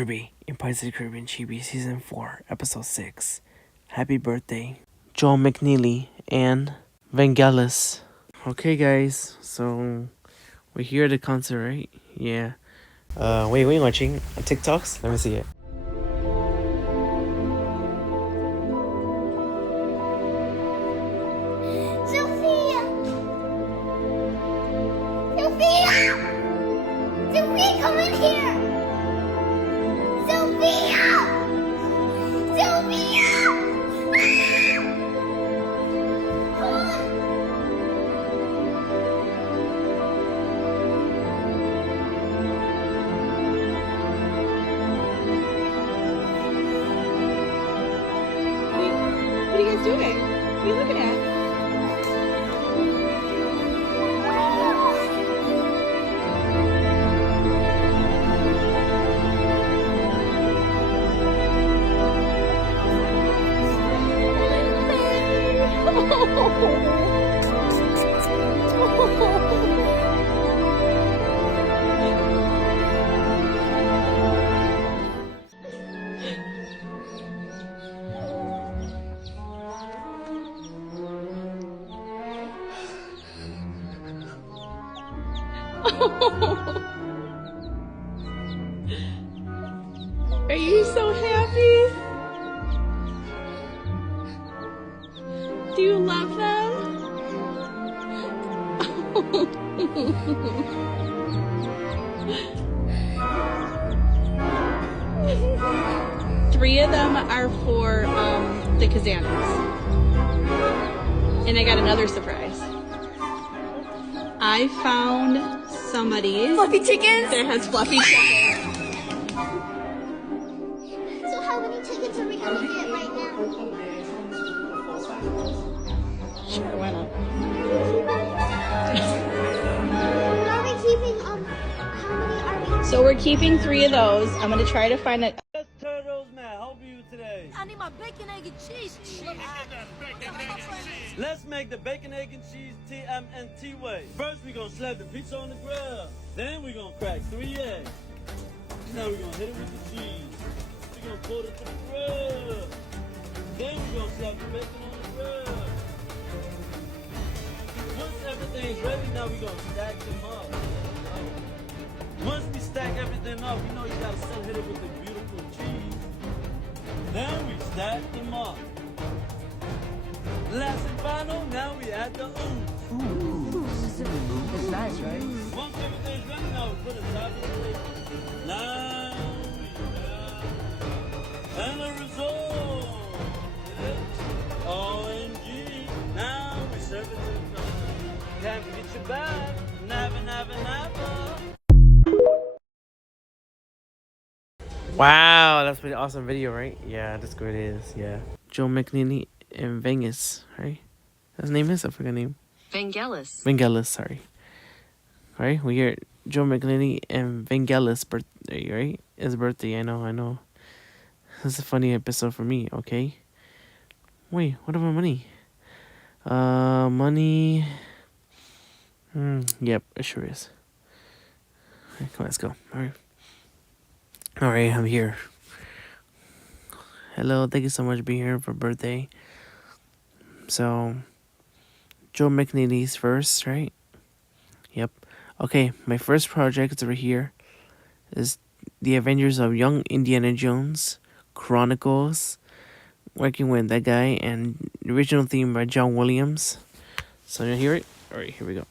Rwby in Pirates of the Caribbean Chibi Season 4, Episode 6. Happy birthday, Joel Mcneely and Vangelis. Okay, guys, so we're here at the concert, right? Yeah. Wait, what are you watching? TikToks? Let me see it. Sophia! Sophia, come in here! Sophia! What are you guys doing? What are you looking at? Are you so happy? Do you love them? Three of them are for the Kazanas. And I got another surprise. I found somebody's Fluffy chickens? that has fluffy chickens. So how many chickens are we gonna get right now? Sure, why not? Are we keeping, how many are we? So we're keeping three of those. I'm gonna try to find a. Yes, Turtles, man. How are you today? I need my bacon, egg, and cheese. Let's make the bacon, egg, and cheese TMNT way. First, we're gonna slap the pizza on the grill. Then we're gonna crack 3 eggs. Now we're gonna hit it with the cheese. We're gonna put it to the grill. Then we're gonna slap the bacon on the grill. Once everything's ready, now we're gonna stack them up. Once we stack everything up, you know you gotta still hit it with the beautiful cheese. Then we stack them up. Last and final, now we add the ooze. Ooh, it's nice, right? Once everything's ready, now we put it top of the plate. Now we add, and the result is OMG. Now we serve it to the customer. Time to get your bag. Never. Wow, that's a pretty awesome video, right? Yeah, that's good it is, yeah. Joel Mcneely and Vangelis, right? His name is? I forgot name. Vangelis, sorry. Right? We hear Joel Mcneely and Vangelis' birthday, right? His birthday, I know. This is a funny episode for me, okay? Wait, what about money? Money. Yep, it sure is. Okay, come on, let's go. Alright, I'm here. Hello, thank you so much for being here for birthday. So, Joel Mcneely's first, right? Yep. Okay, my first project over here is The Adventures of Young Indiana Jones Chronicles, working with that guy, and the original theme by John Williams. So, you hear it? Alright, here we go.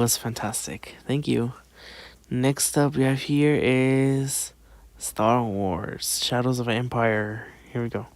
was fantastic. Thank you. Next up we have here is Star Wars Shadows of Empire. Here we go.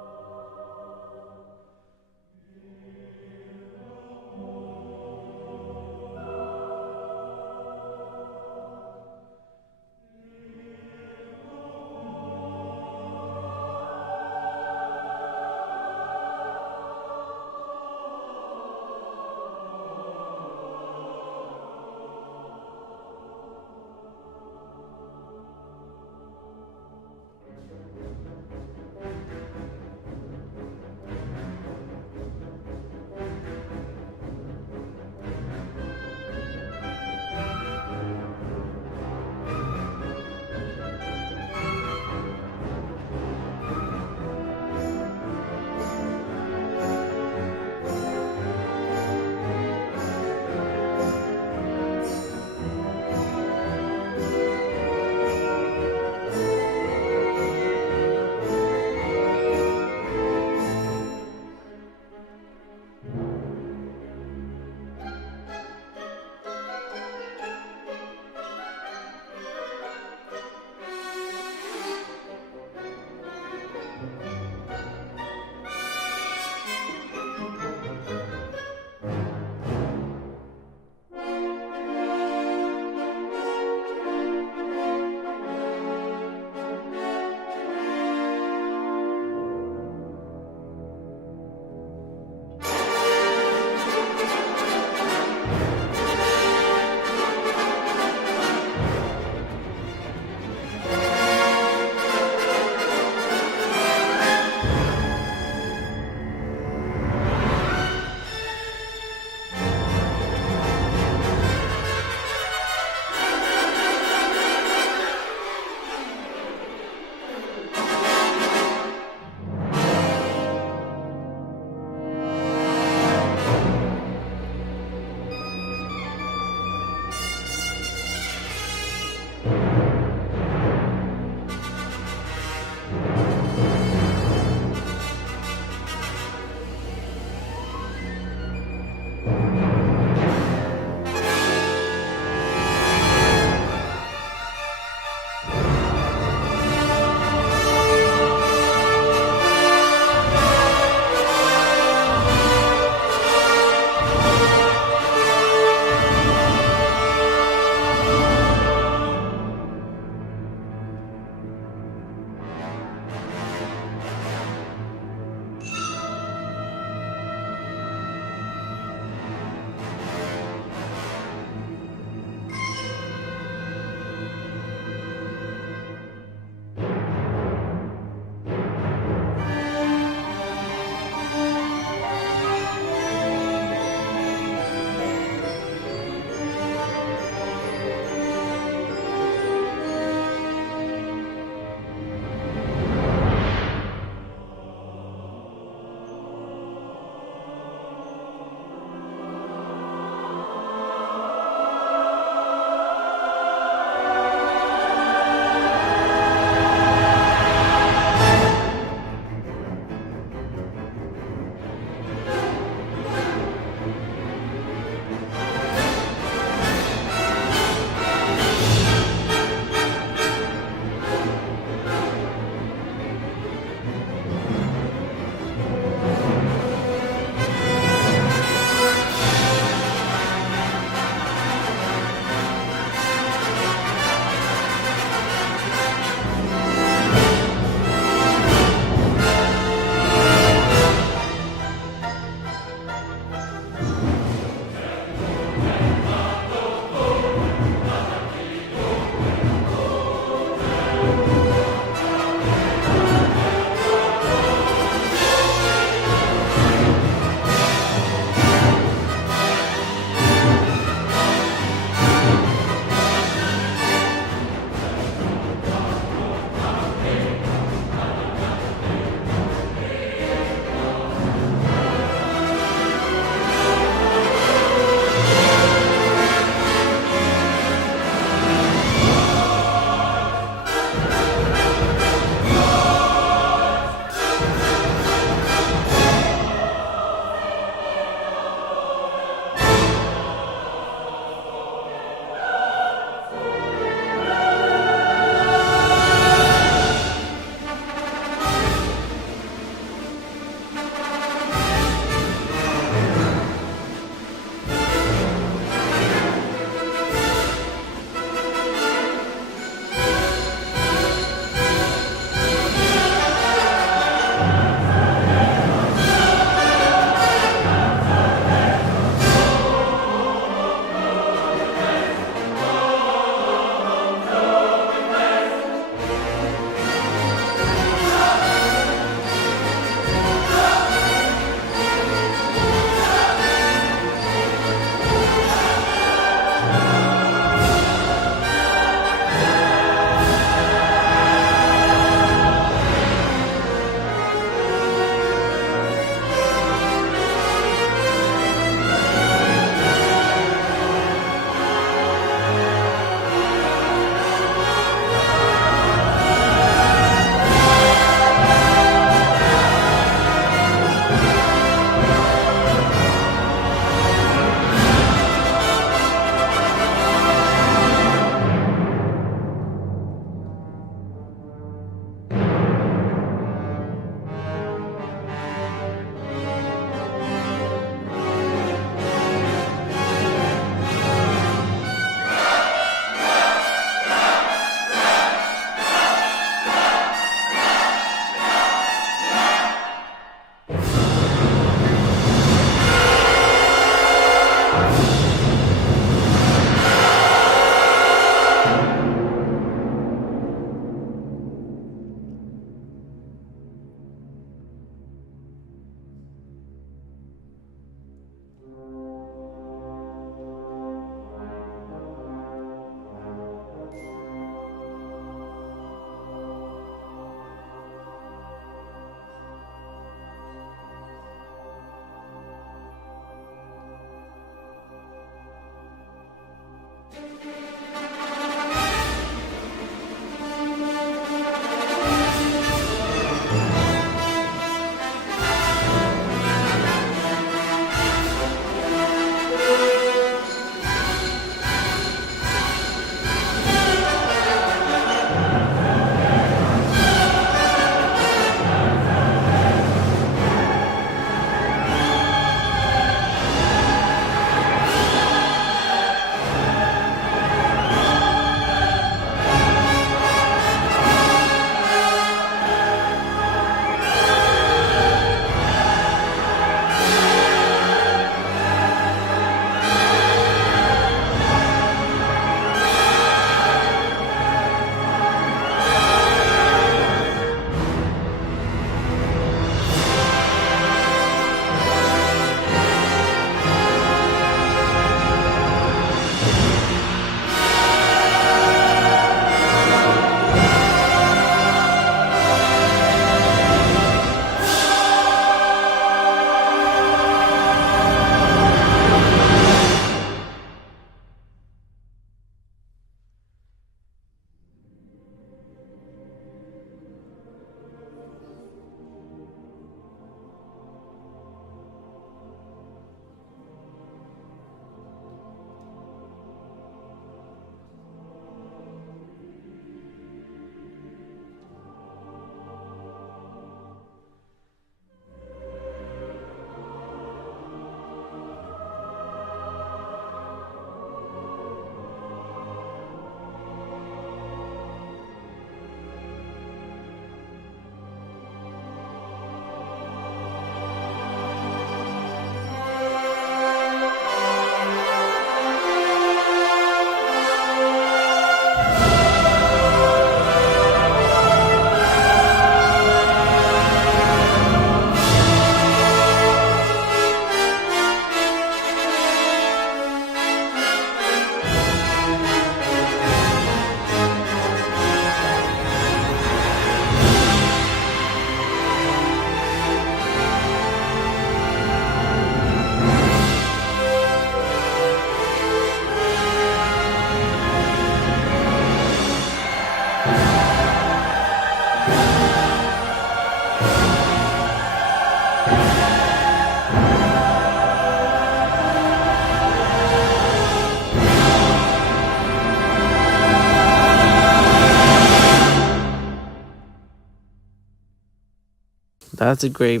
That's a great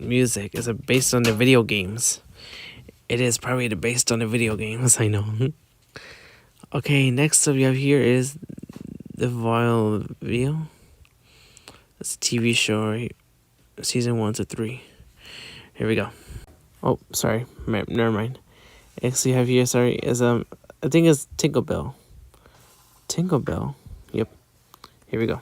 music. Is it based on the video games? It is probably based on the video games. I know. Okay, next up we have here is the Vile Veil. It's a TV show, right? Season 1 to 3. Here we go. Oh, sorry. Never mind. Next we have here, sorry, is I think it's Tinkerbell. Tinkerbell. Yep. Here we go.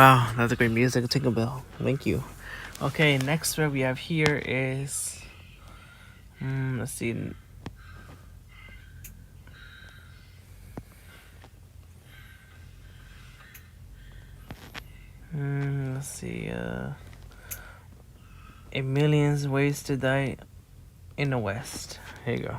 Wow, that's a great music. Tinkerbell. Thank you. Okay, next word we have here is. Let's see. Let's see. A Million Ways to Die in the West. Here you go.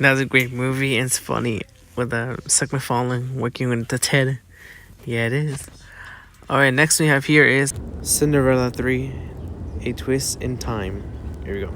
That's a great movie and it's funny with Seth MacFarlane working with the Ted. Yeah, it is. Alright, next we have here is Cinderella 3, A Twist in Time. Here we go.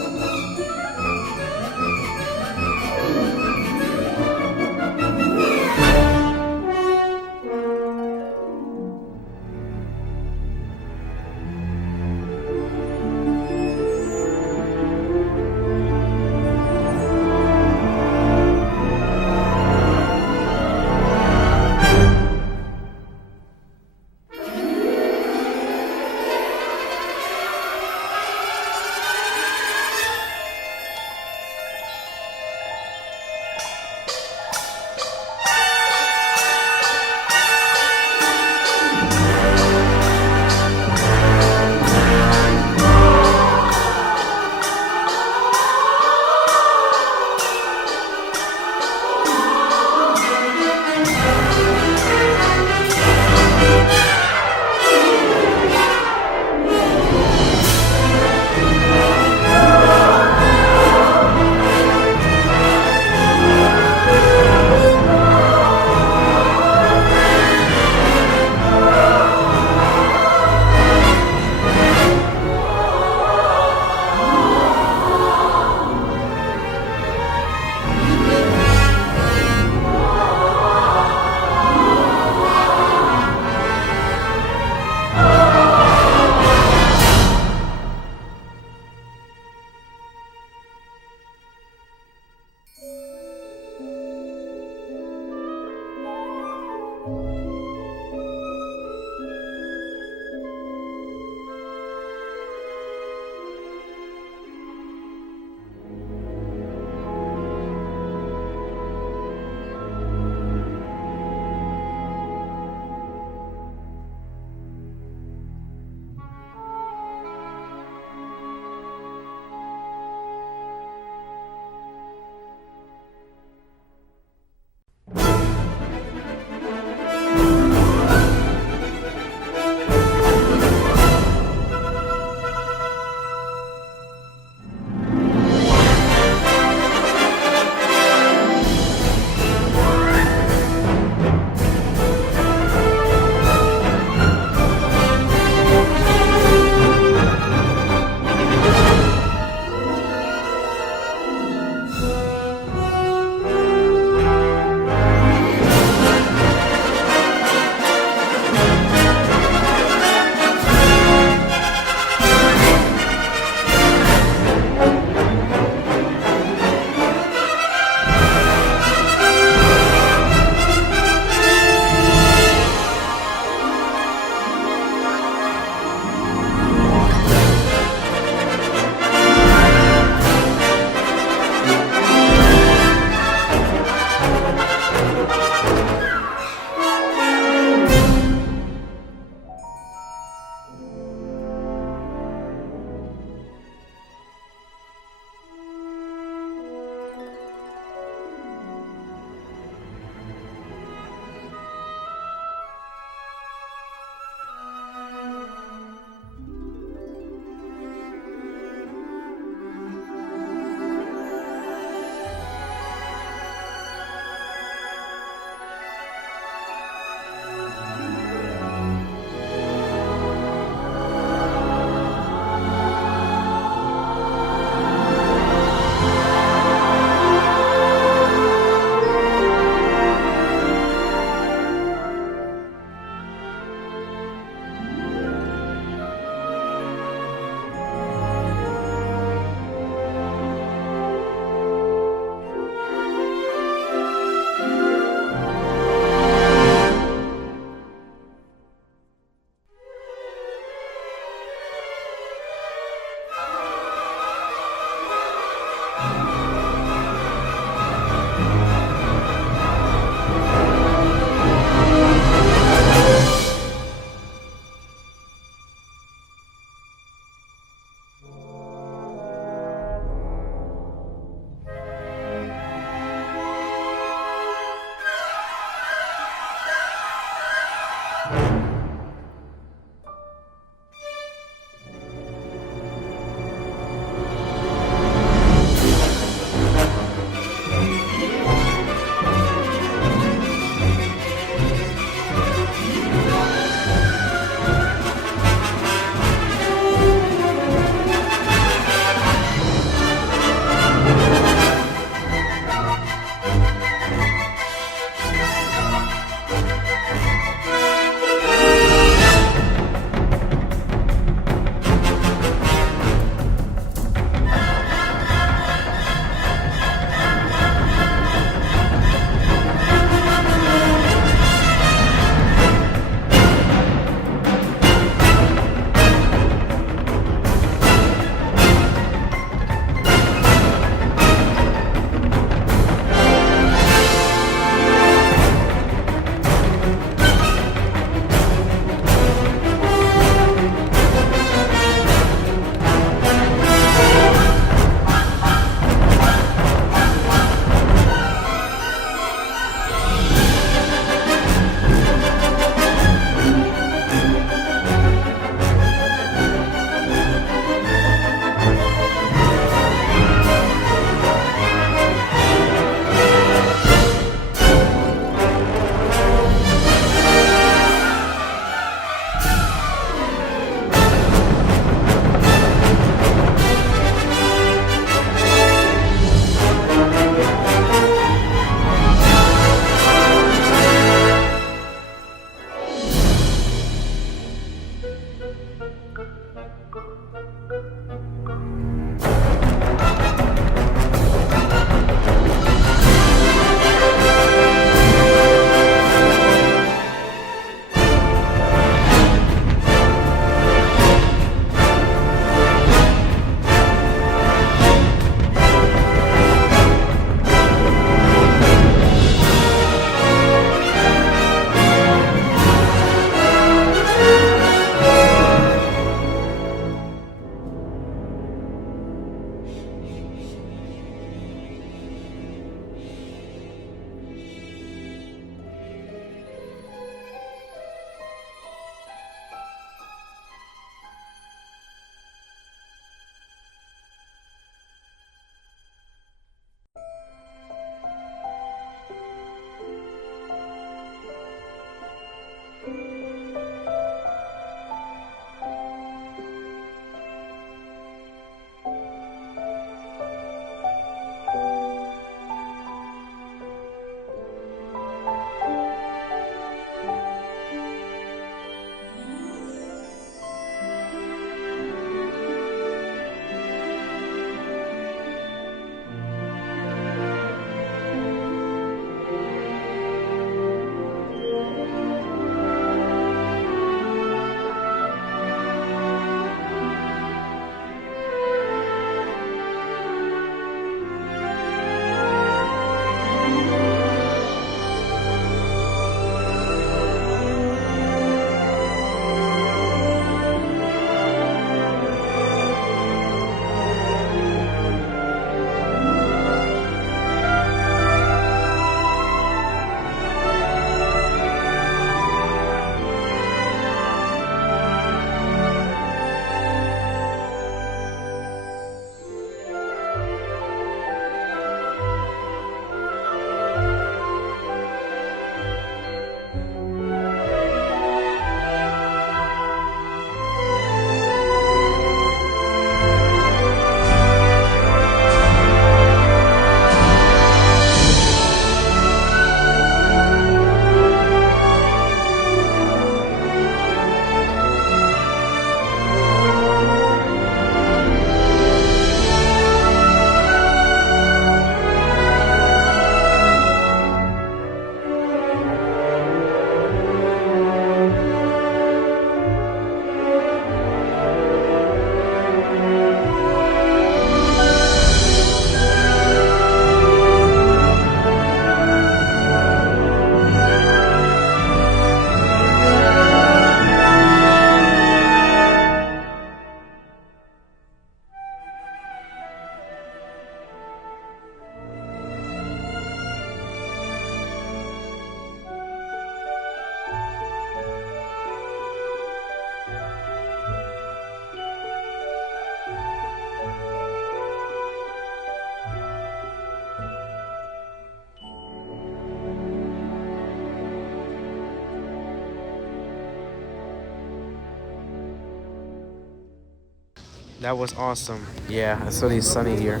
That was awesome. Yeah, it's really sunny here.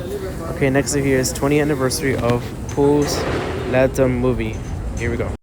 Okay, next here is 20th anniversary of Pools Latham movie. Here we go.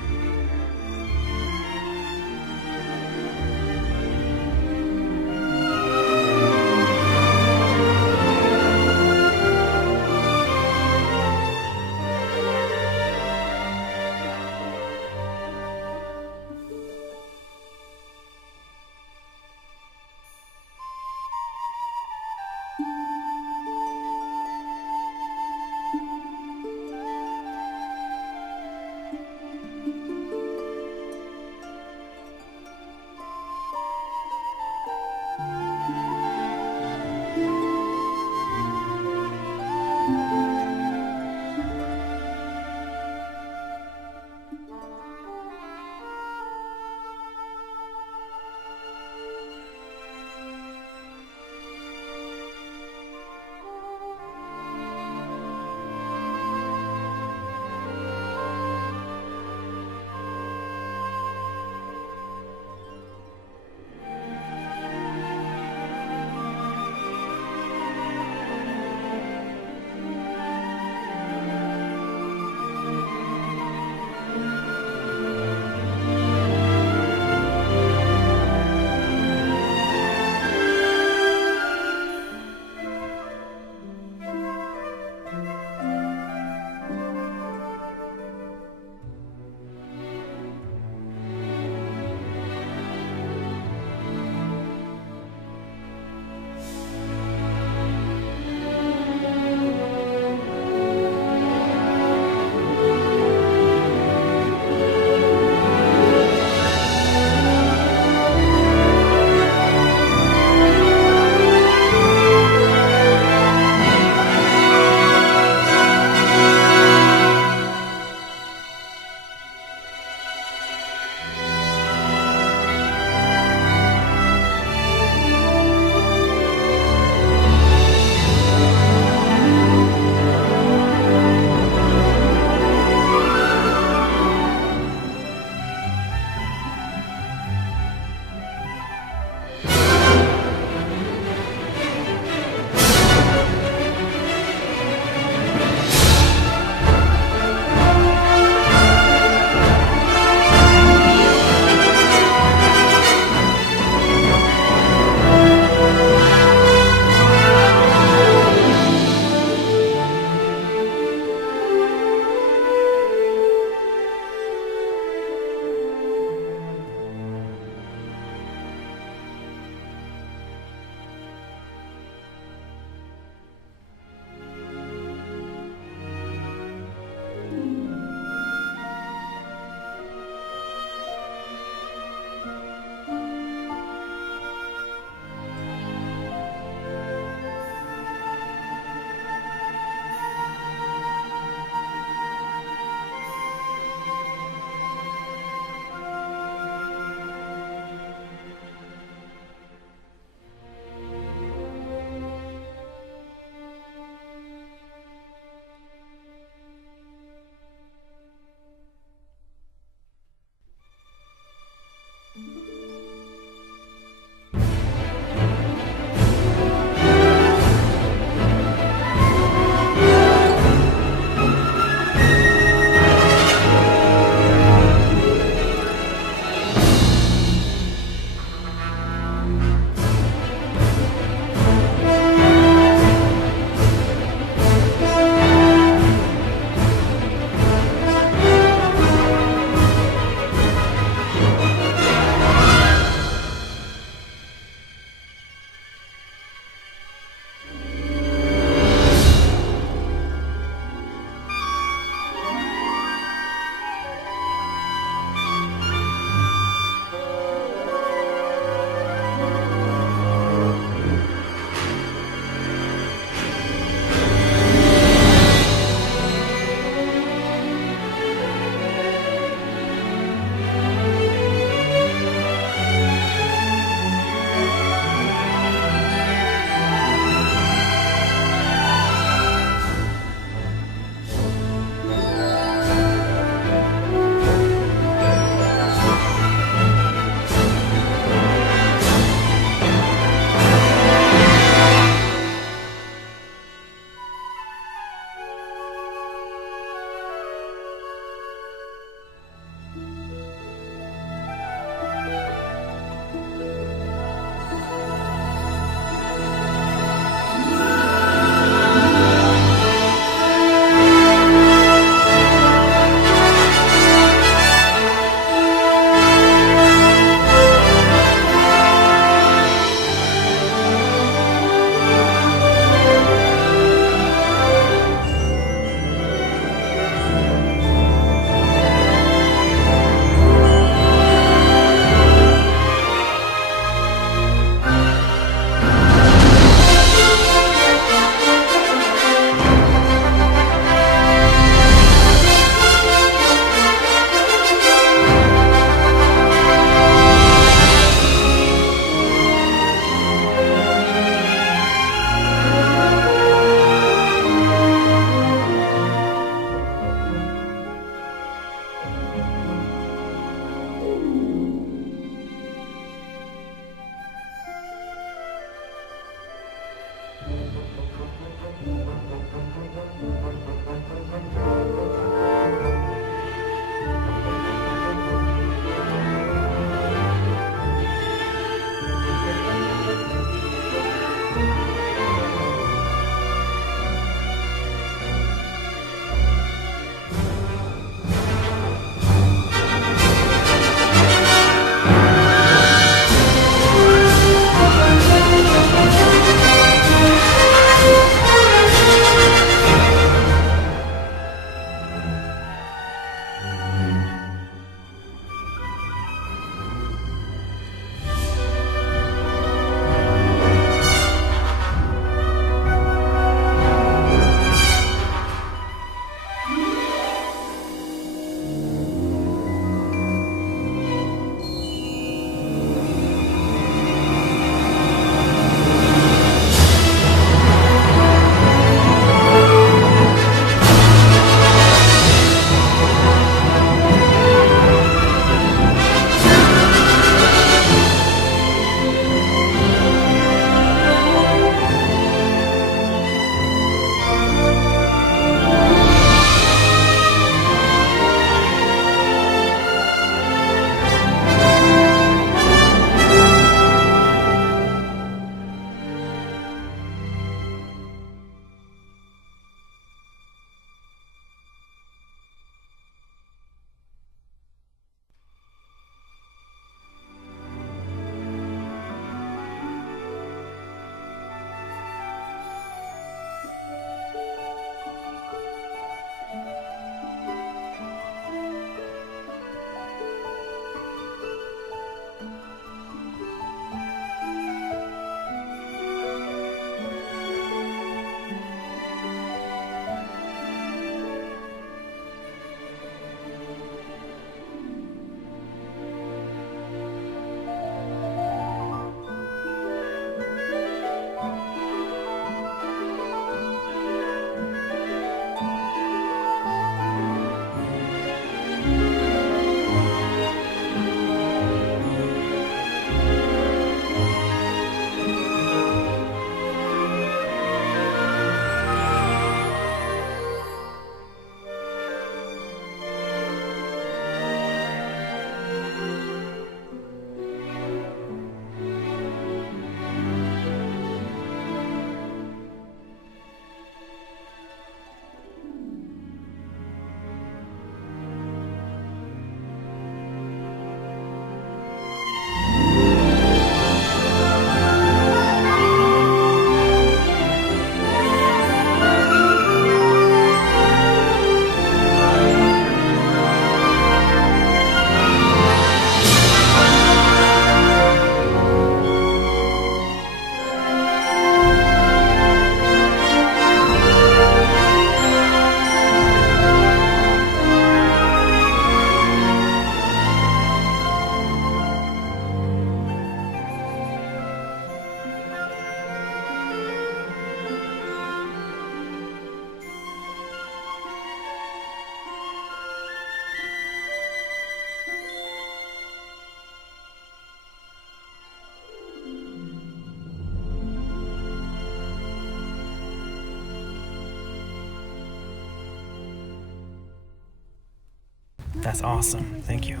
That's awesome. Thank you.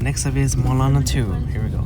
Next up is Moana 2. Here we go.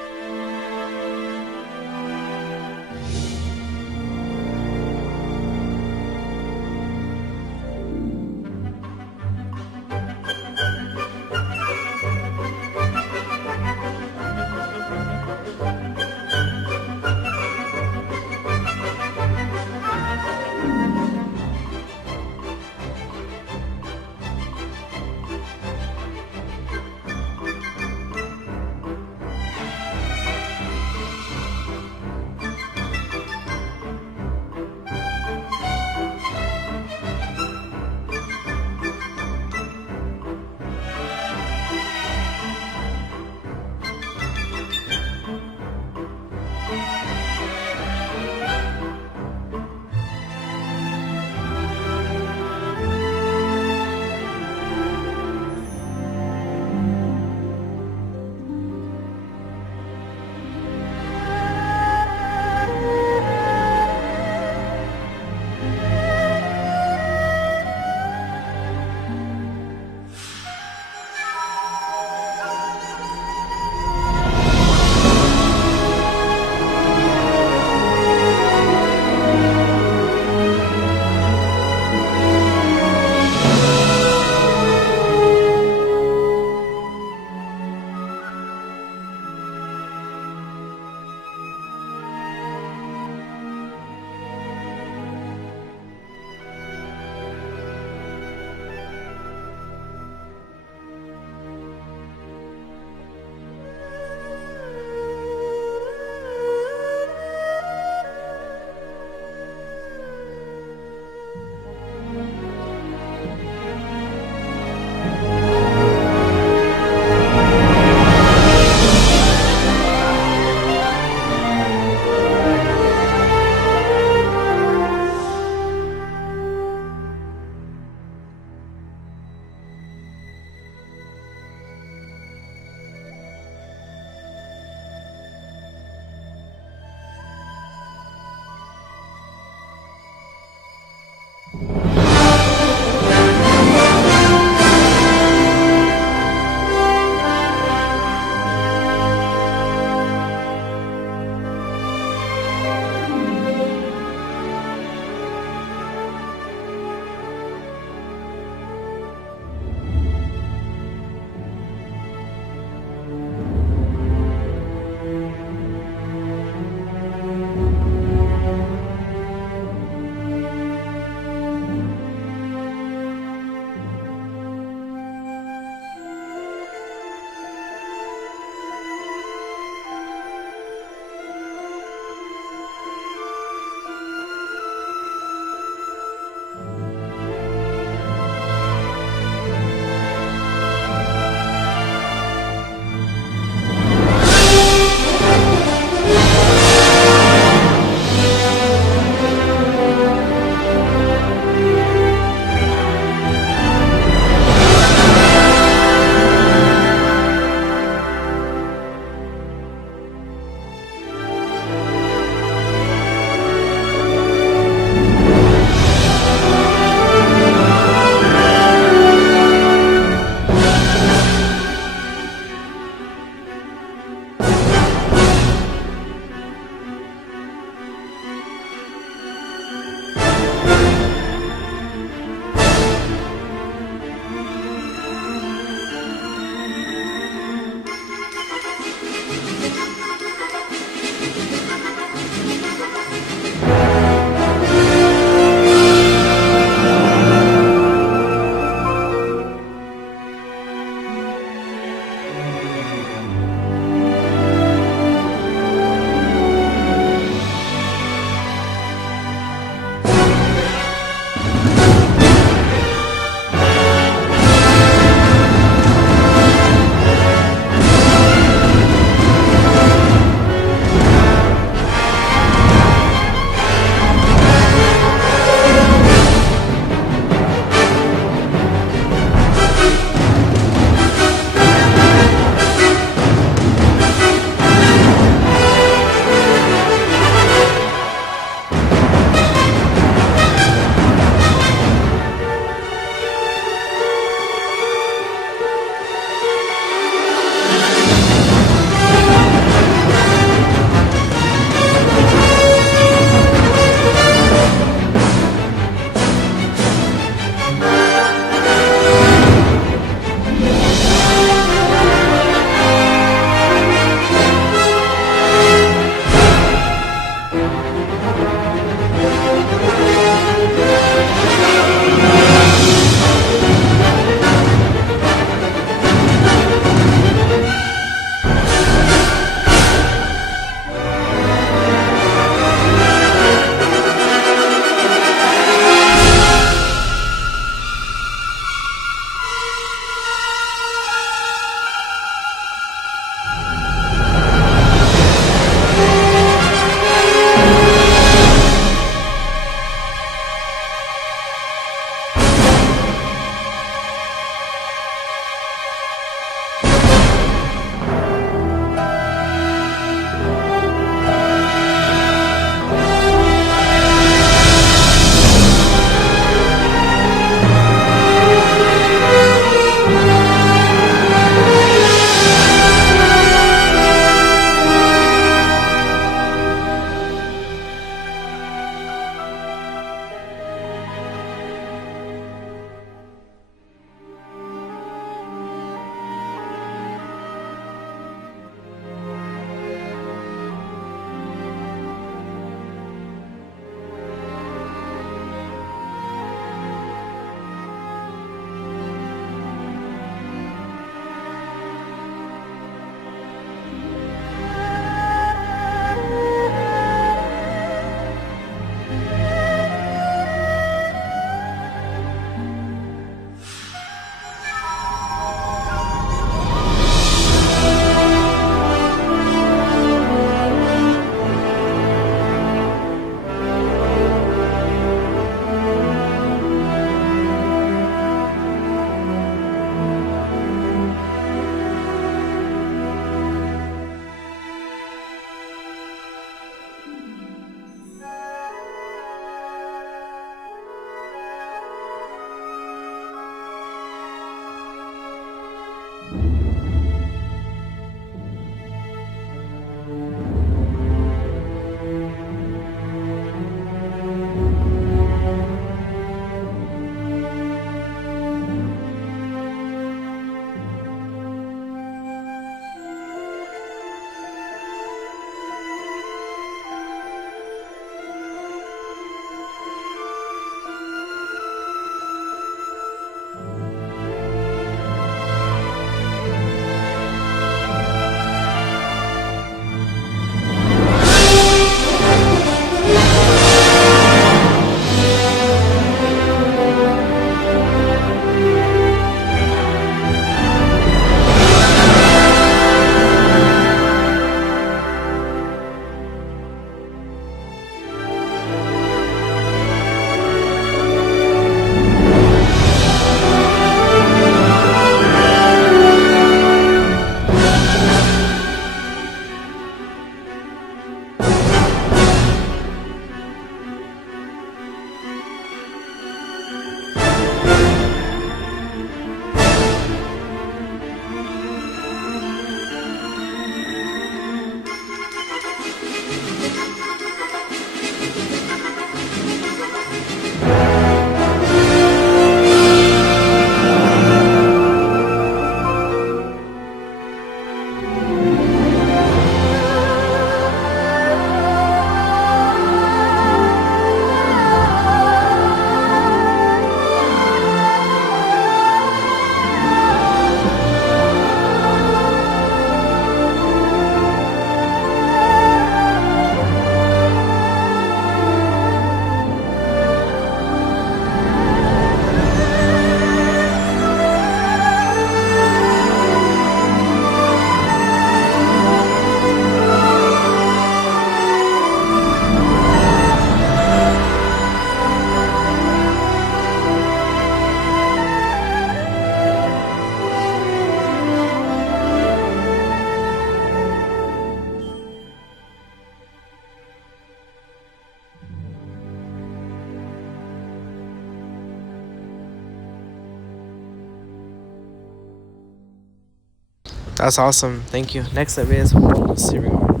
That's awesome. Thank you. Next up is whole cereal.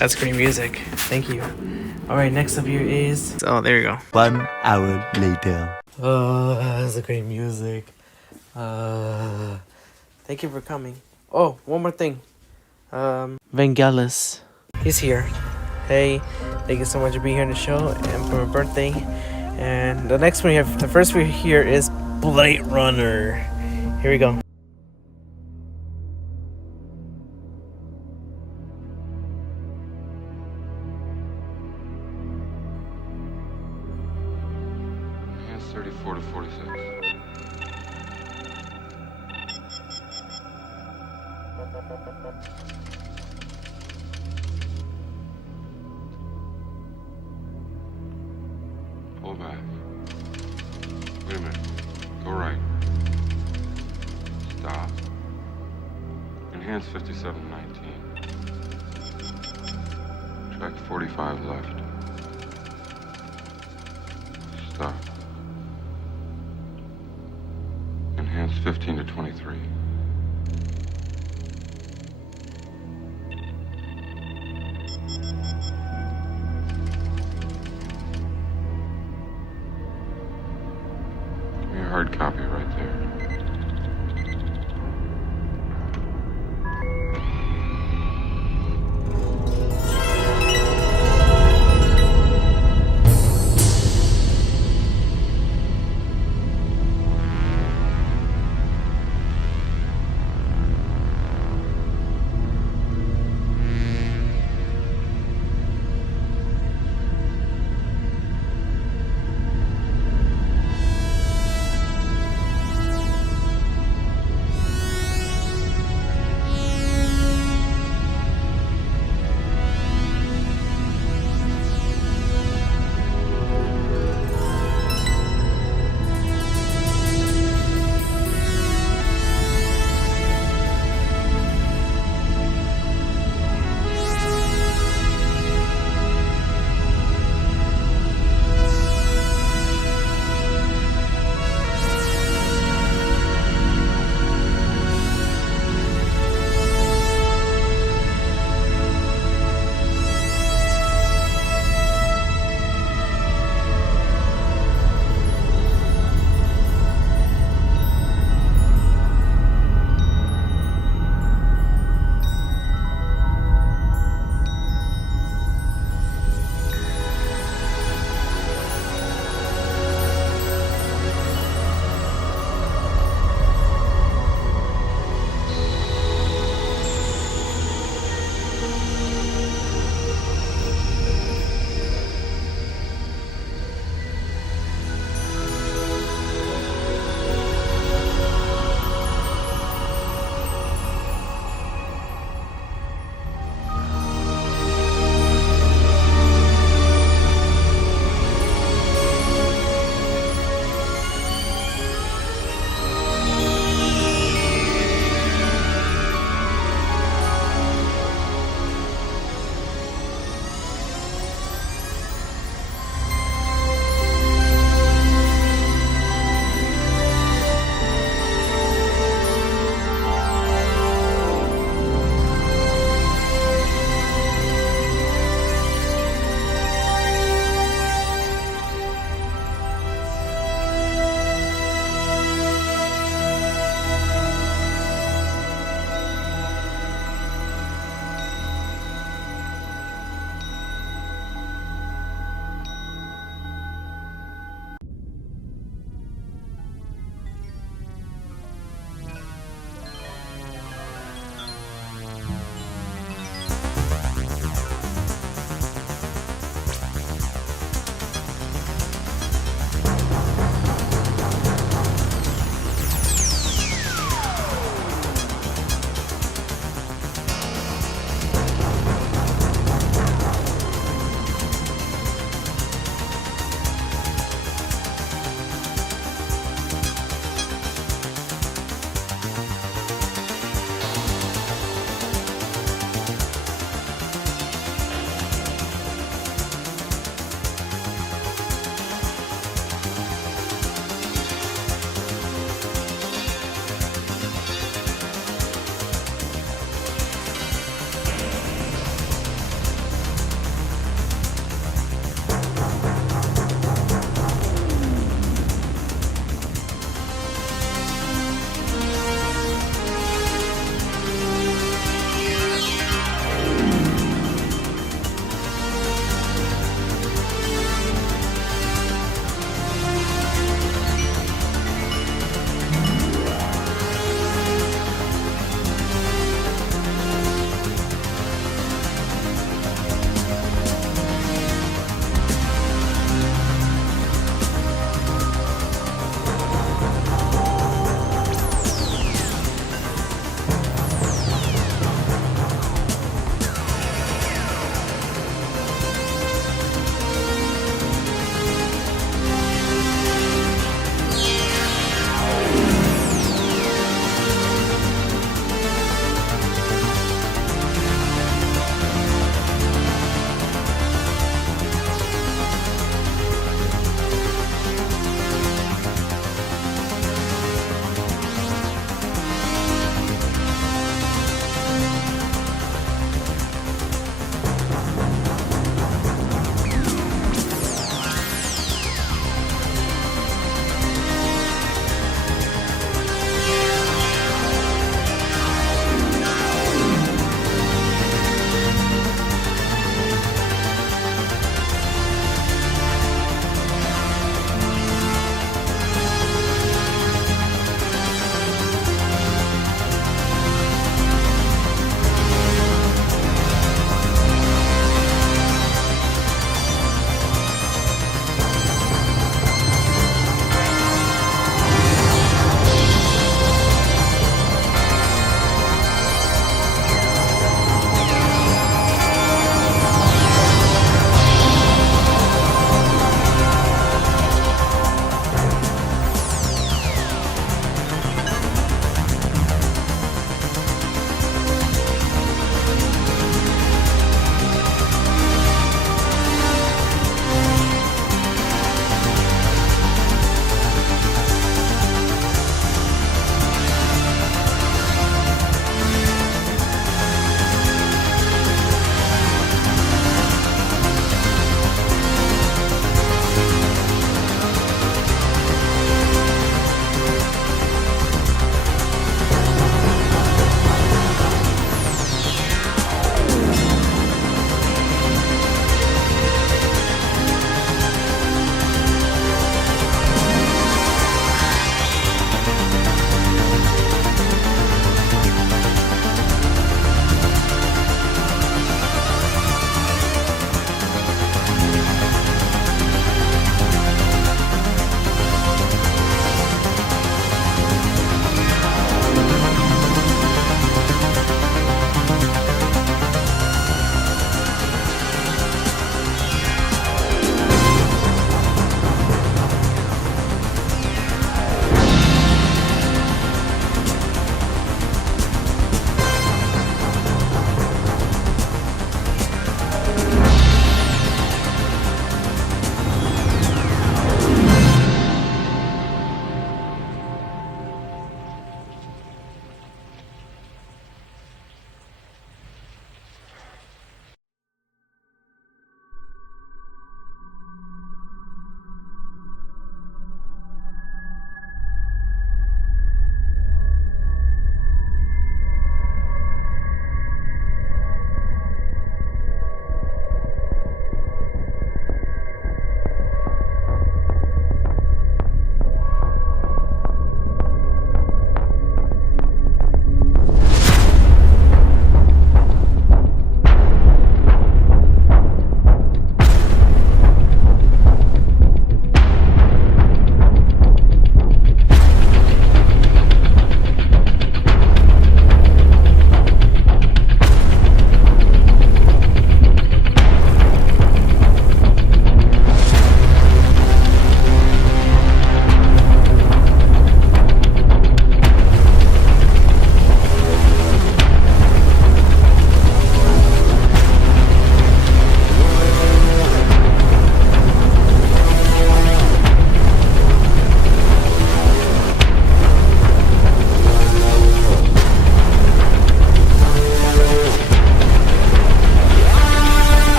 That's great music. Thank you. Alright, next up here is... Oh, there you go. 1 hour later. Oh, that's a great music. Thank you for coming. Oh, one more thing. Vangelis. He's here. Hey, thank you so much for being here on the show and for my birthday. And the next one we have, the first one here is Blade Runner. Here we go. Hands 34 to 46. Pull back. Wait a minute. Go right. Stop. Enhance 5719. Track 45 left. Stop. Enhance 15 to 23. Give me a hard copy right there.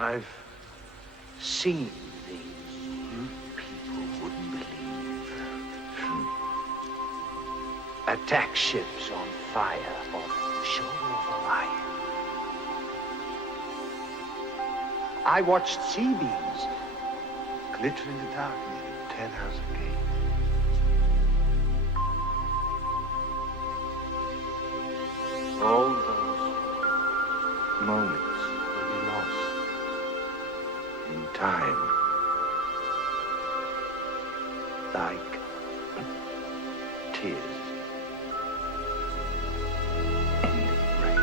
I've seen things you people wouldn't believe. Attack ships on fire off the shore of Orion. I watched sea beams glitter in the dark near the 10-house gate. All those moments will be lost in time, like tears in rain.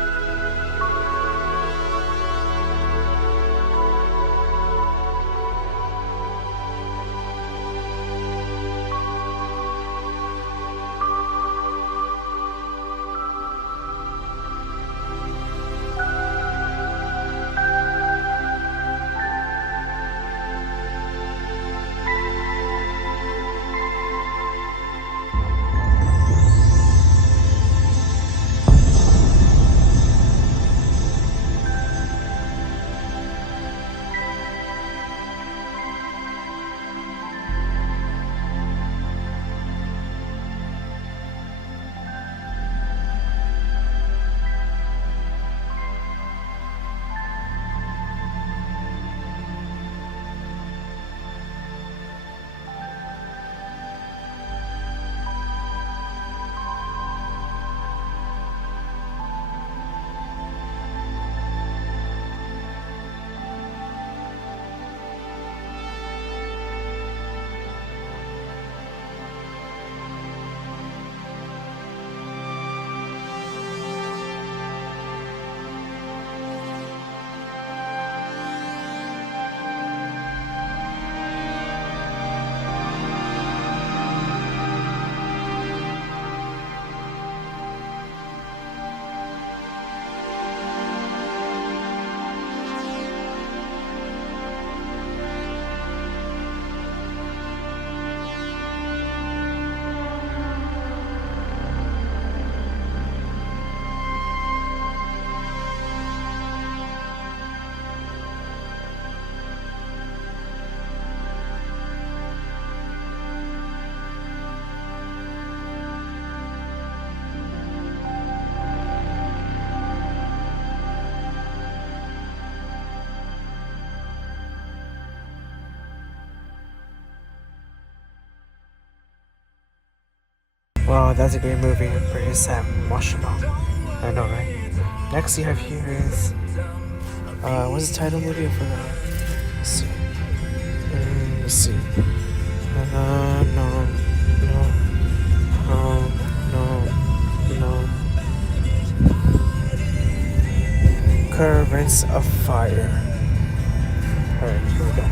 Wow, that's a great movie. Pretty sad, emotional. I know, right? Next we have here is what's the title movie? I forgot. Let's see. Let's see. No. Currents of Fire. Alright, here we go.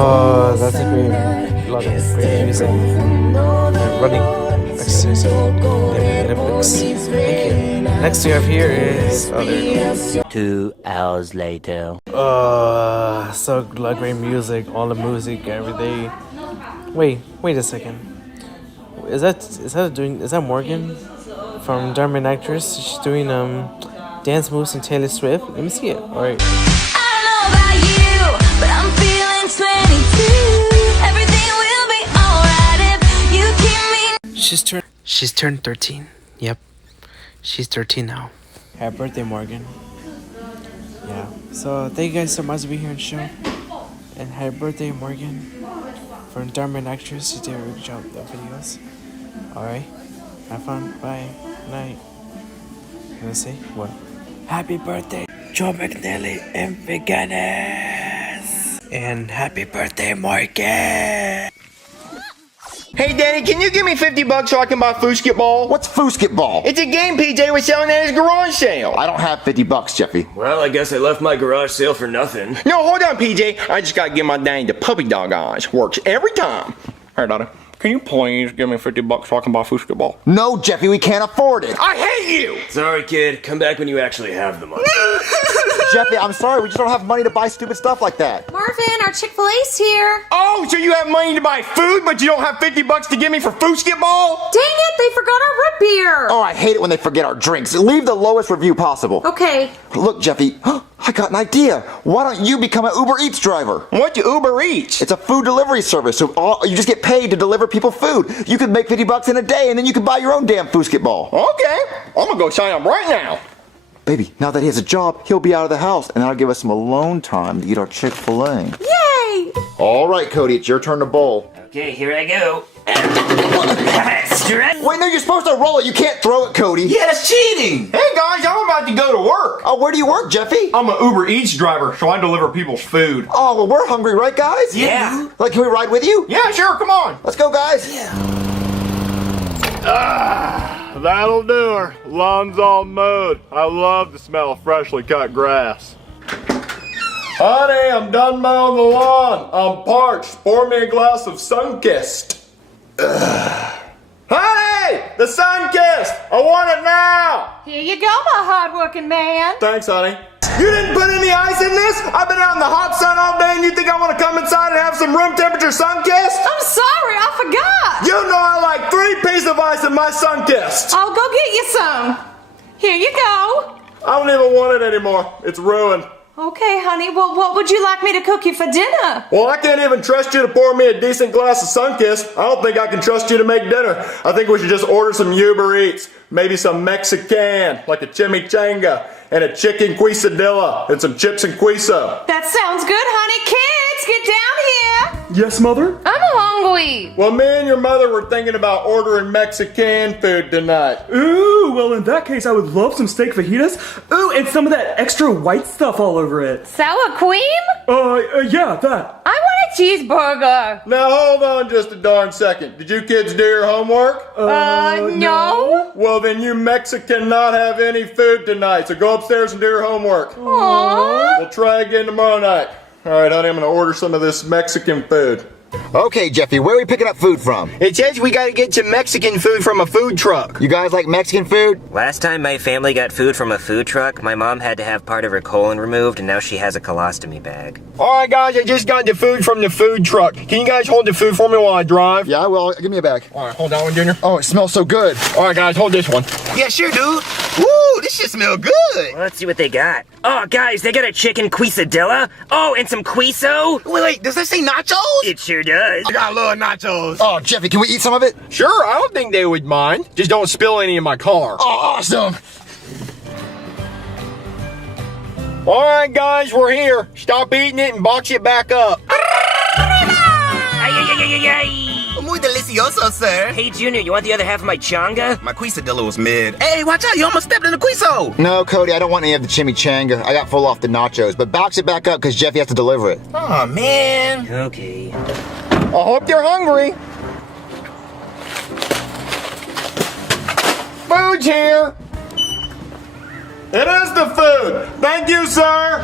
Oh, that's a great, lot of great music. And running exercise in the Olympics. Thank you. Next we have here is other. 2 hours later. So great music, all the music every day. Wait a second. Is that Morgan from Diamond Actress? She's doing dance moves in Taylor Swift. Let me see it. All right. She's turned 13. Yep. She's 13 now. Happy birthday, Morgan. Yeah. So thank you guys so much for being here on the show. And happy birthday, Morgan. For Diamond Actress, you did a good job with the videos. Alright. Have fun. Bye. Night. Let's see what. Happy birthday, Joe Mcneely and Vangelis. And happy birthday, Morgan. Hey, Danny, can you give me $50 so I can buy Foosketball? What's Foosketball? It's a game PJ was selling at his garage sale. I don't have $50, Jeffy. Well, I guess I left my garage sale for nothing. No, hold on, PJ. I just gotta give my Danny the puppy dog eyes. Works every time. Hey, Daddy, can you please give me $50 so I can buy Foosketball? No, Jeffy, we can't afford it. I hate you! Sorry, kid. Come back when you actually have the money. Jeffy, I'm sorry, we just don't have money to buy stupid stuff like that. Marvin, our Chick-fil-A's here. Oh, so you have money to buy food, but you don't have $50 to give me for Foosketball? Dang it, they forgot our root beer. Oh, I hate it when they forget our drinks. Leave the lowest review possible. Okay. Look, Jeffy, I got an idea. Why don't you become an Uber Eats driver? What's Uber Eats? It's a food delivery service, so you just get paid to deliver people food. You could make $50 in a day, and then you can buy your own damn Foosketball. Okay, I'm gonna go sign up right now. Baby, now that he has a job, he'll be out of the house, and that'll give us some alone time to eat our Chick-fil-A. Yay! All right, Cody, it's your turn to bowl. Okay, here I go. Wait, no, you're supposed to roll it. You can't throw it, Cody. Yeah, that's cheating. Hey, guys, I'm about to go to work. Oh, where do you work, Jeffy? I'm an Uber Eats driver, so I deliver people's food. Oh, well, we're hungry, right, guys? Yeah. Like, can we ride with you? Yeah, sure, come on. Let's go, guys. Yeah. That'll do her. Lawn's all mowed. I love the smell of freshly cut grass. Honey, I'm done mowing the lawn. I'm parched. Pour me a glass of Sunkist. Honey, the Sunkist. I want it now. Here you go, my hard-working man. Thanks, honey. You didn't put any ice in this? I've been out in the hot sun all day and you think I want to come inside and have some room temperature Sunkist? I'm sorry, I forgot. You know I like 3 pieces of ice in my Sunkist. I'll go get you some. Here you go. I don't even want it anymore. It's ruined. Okay, honey, well, what would you like me to cook you for dinner? Well, I can't even trust you to pour me a decent glass of Sunkist. I don't think I can trust you to make dinner. I think we should just order some Uber Eats. Maybe some Mexican, like a chimichanga, and a chicken quesadilla, and some chips and queso. That sounds good, honey. Kids, get down here. Yes, Mother? I'm hungry. Well, me and your mother were thinking about ordering Mexican food tonight. Ooh, well in that case I would love some steak fajitas. Ooh, and some of that extra white stuff all over it. Sour cream? Yeah, that. I want a cheeseburger. Now hold on just a darn second. Did you kids do your homework? No. Well then you Mexican not have any food tonight, so go upstairs and do your homework. Aww. We'll try again tomorrow night. Alright, honey, I'm gonna order some of this Mexican food. Okay, Jeffy, where are we picking up food from? It says we gotta get some Mexican food from a food truck. You guys like Mexican food? Last time my family got food from a food truck, my mom had to have part of her colon removed, and now she has a colostomy bag. Alright, guys, I just got the food from the food truck. Can you guys hold the food for me while I drive? Yeah, well, give me a bag. Alright, hold that one, Junior. Oh, it smells so good. Alright, guys, hold this one. Yeah, sure, dude. Woo, this shit smells good. Well, let's see what they got. Oh, guys, they got a chicken quesadilla. Oh, and some queso. Wait, does that say nachos? It sure does. I love nachos. Oh, Jeffy, can we eat some of it? Sure, I don't think they would mind. Just don't spill any in my car. Oh, awesome. Alright, guys, we're here. Stop eating it and box it back up. Muy delicioso, sir. Hey, Junior, you want the other half of my changa? My quesadilla was mid. Hey, watch out, you almost stepped in the queso. No, Cody, I don't want any of the chimichanga. I got full off the nachos, but box it back up because Jeffy has to deliver it. Oh, man. Okay. I hope you're hungry. Food's here. It is the food. Thank you, sir.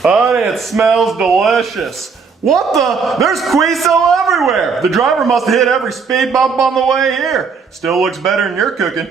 Honey, it smells delicious. What the? There's queso everywhere. The driver must have hit every speed bump on the way here. Still looks better than your cooking.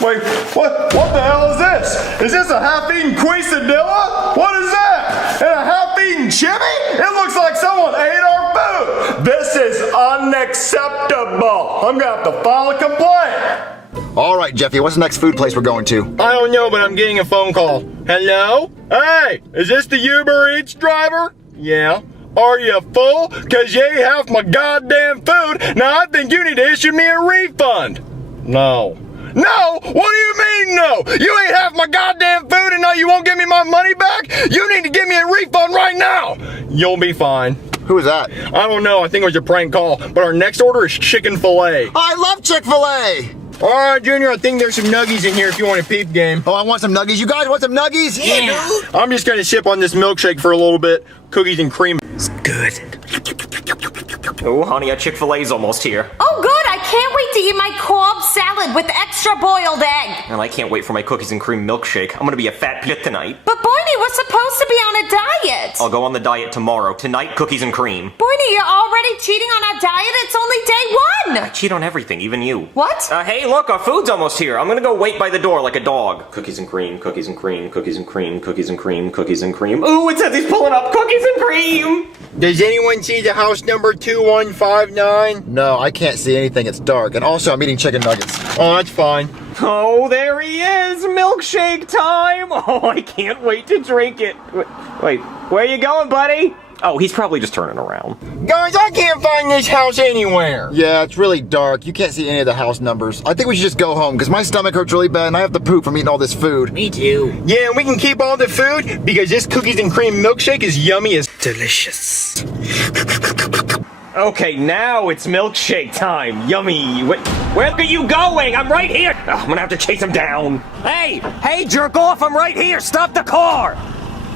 Wait, what the hell is this? Is this a half-eaten quesadilla? What is that? And a half-eaten chibi? It looks like someone ate our food. This is unacceptable. I'm gonna have to file a complaint. All right, Jeffy, what's the next food place we're going to? I don't know, but I'm getting a phone call. Hello? Hey, is this the Uber Eats driver? Yeah. Are you full? Cause you ate half my goddamn food. Now I think you need to issue me a refund. No. No? What do you mean no? You ate half my goddamn food and now you won't give me my money back? You need to give me a refund right now. You'll be fine. Who is that? I don't know. I think it was a prank call. But our next order is chicken filet. I love Chick-fil-A. All right, Junior, I think there's some nuggies in here if you want a peep game. Oh, I want some nuggies. You guys want some nuggies? Yeah. I'm just gonna sip on this milkshake for a little bit. Cookies and cream. It's good. Oh, honey, our Chick-fil-A's almost here. Oh, good. I can't wait to eat my Cobb salad with extra boiled egg. And I can't wait for my cookies and cream milkshake. I'm gonna be a fat pit tonight. But, Barney, we're supposed to be on a diet. I'll go on the diet tomorrow. Tonight, cookies and cream. Barney, you're already cheating on our diet? It's only day one. I cheat on everything, even you. What? Hey, look, our food's almost here. I'm gonna go wait by the door like a dog. Cookies and cream, cookies and cream, cookies and cream, cookies and cream, cookies and cream. Ooh, it says he's pulling up cookies and cream. Does anyone see the house number 2159? No, I can't see anything. It's dark. And also, I'm eating chicken nuggets. Oh, that's fine. Oh, there he is! Milkshake time! Oh, I can't wait to drink it. Wait, where you going, buddy? Oh, he's probably just turning around. Guys, I can't find this house anywhere. Yeah, it's really dark. You can't see any of the house numbers. I think we should just go home because my stomach hurts really bad and I have to poop from eating all this food. Me too. Yeah, and we can keep all the food because this cookies and cream milkshake is yummy as delicious. Okay, now it's milkshake time. Yummy. Where are you going? I'm right here. Oh, I'm gonna have to chase him down. Hey, jerk off. I'm right here. Stop the car.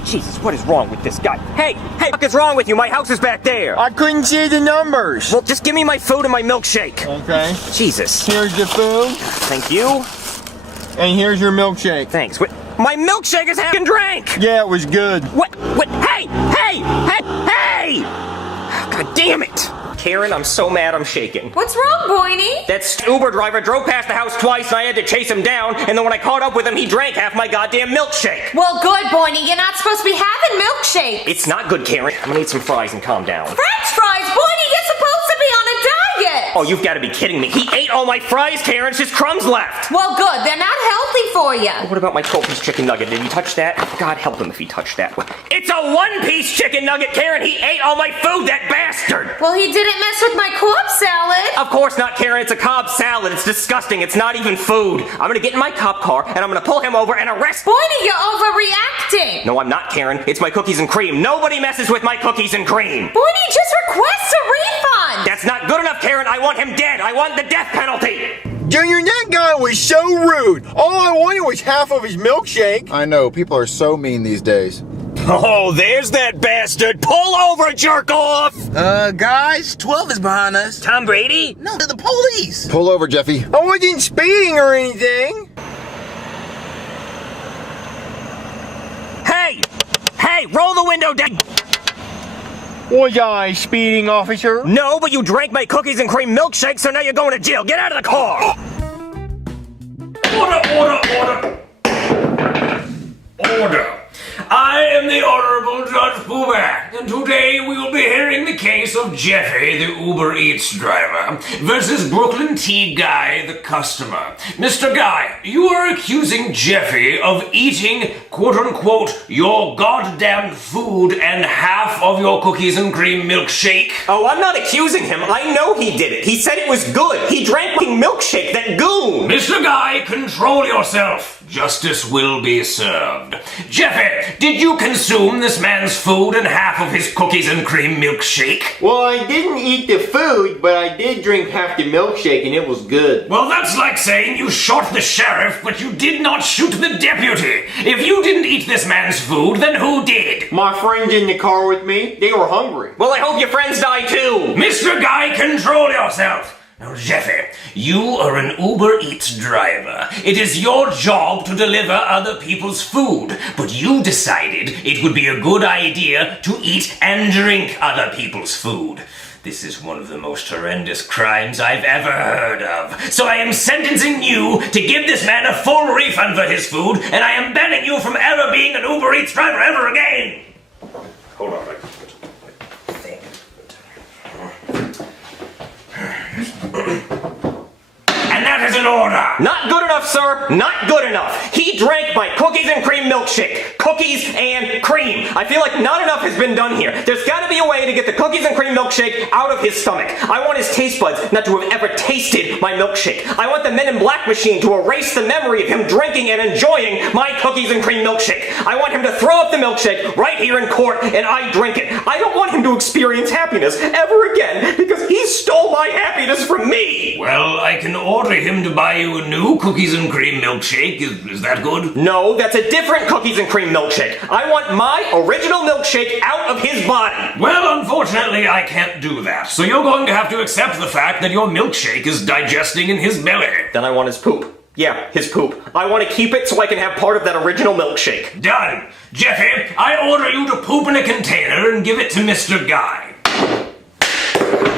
Jesus, what is wrong with this guy? Hey, what is wrong with you? My house is back there. I couldn't see the numbers. Well, just give me my food and my milkshake. Okay. Jesus. Here's the food. Thank you. And here's your milkshake. Thanks. My milkshake is half drank. Yeah, it was good. What? Hey! God damn it! Karen, I'm so mad I'm shaking. What's wrong, Boynie? That Uber driver drove past the house twice and I had to chase him down, and then when I caught up with him, he drank half my goddamn milkshake. Well, good, Boynie. You're not supposed to be having milkshake. It's not good, Karen. I'm gonna eat some fries and calm down. French fries? Boynie, you're supposed to be on a diet. Oh, you've got to be kidding me. He ate all my fries, Karen. It's just crumbs left. Well, good. They're not healthy for you. What about my 12-piece chicken nugget? Did he touch that? God help him if he touched that. It's a one-piece chicken nugget, Karen. He ate all my food, that bastard. Well, he didn't mess with my Cobb salad. Of course not, Karen. It's a Cobb salad. It's disgusting. It's not even food. I'm gonna get in my cop car and I'm gonna pull him over and arrest. Boynie, you're overreacting. No, I'm not, Karen. It's my cookies and cream. Nobody messes with my cookies and cream. Boynie, just request a refund. That's not good enough, Karen. I want him dead. I want the death penalty. Junior, that guy was so rude. All I wanted was half of his milkshake. I know. People are so mean these days. Oh, there's that bastard. Pull over, jerk off. Guys, 12 is behind us. Tom Brady? No, they're the police. Pull over, Jeffy. I wasn't speeding or anything. Hey, roll the window down. Was I speeding, officer? No, but you drank my cookies and cream milkshake, so now you're going to jail. Get out of the car. Order. I am the Honorable Judge Puback, and today we will be hearing the case of Jeffy, the Uber Eats driver, versus Brooklyn Tea Guy, the customer. Mr. Guy, you are accusing Jeffy of eating, quote-unquote, your goddamn food and half of your cookies and cream milkshake. Oh, I'm not accusing him. I know he did it. He said it was good. He drank my milkshake, that goon. Mr. Guy, control yourself. Justice will be served. Jeffy, did you consume this man's food and half of his cookies and cream milkshake? Well, I didn't eat the food, but I did drink half the milkshake and it was good. Well, that's like saying you shot the sheriff, but you did not shoot the deputy. If you didn't eat this man's food, then who did? My friends in the car with me, they were hungry. Well, I hope your friends die too. Mr. Guy, control yourself. Now, Jeffy, you are an Uber Eats driver. It is your job to deliver other people's food, but you decided it would be a good idea to eat and drink other people's food. This is one of the most horrendous crimes I've ever heard of. So I am sentencing you to give this man a full refund for his food, and I am banning you from ever being an Uber Eats driver ever again. Hold on. And that is an order! Not good enough, sir! Not good enough! He drank my cookies and cream milkshake! Cookies and cream! I feel like not enough has been done here. There's gotta be a way to get the cookies and cream milkshake out of his stomach. I want his taste buds not to have ever tasted my milkshake. I want the Men in Black machine to erase the memory of him drinking and enjoying my cookies and cream milkshake. I want him to throw up the milkshake right here in court and I drink it. I don't want him to experience happiness ever again because he stole my happiness from me! Well, I can order him to buy you a new cookies and cream milkshake. Is that good? No, that's a different cookies and cream milkshake. I want my original milkshake out of his body. Well, unfortunately, I can't do that. So you're going to have to accept the fact that your milkshake is digesting in his belly. Then I want his poop. Yeah, his poop. I want to keep it so I can have part of that original milkshake. Done. Jeffy, I order you to poop in a container and give it to Mr. Guy.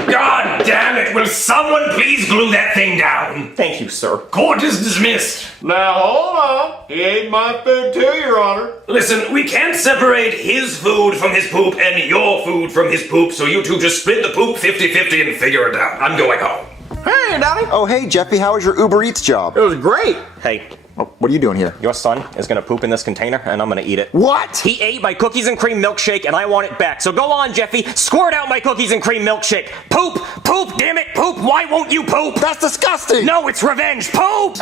God damn it! Will someone please glue that thing down? Thank you, sir. Court is dismissed. Now hold on. He ate my food too, Your Honor. Listen, we can't separate his food from his poop and your food from his poop, so you two just split the poop 50-50 and figure it out. I'm going home. Hey, Daddy. Oh, hey, Jeffy. How was your Uber Eats job? It was great. Hey. Oh, what are you doing here? Your son is gonna poop in this container, and I'm gonna eat it. What? He ate my cookies and cream milkshake, and I want it back. So go on, Jeffy. Squirt out my cookies and cream milkshake. Poop! Poop! Damn it! Poop! Why won't you poop? That's disgusting! No, it's revenge! Poop!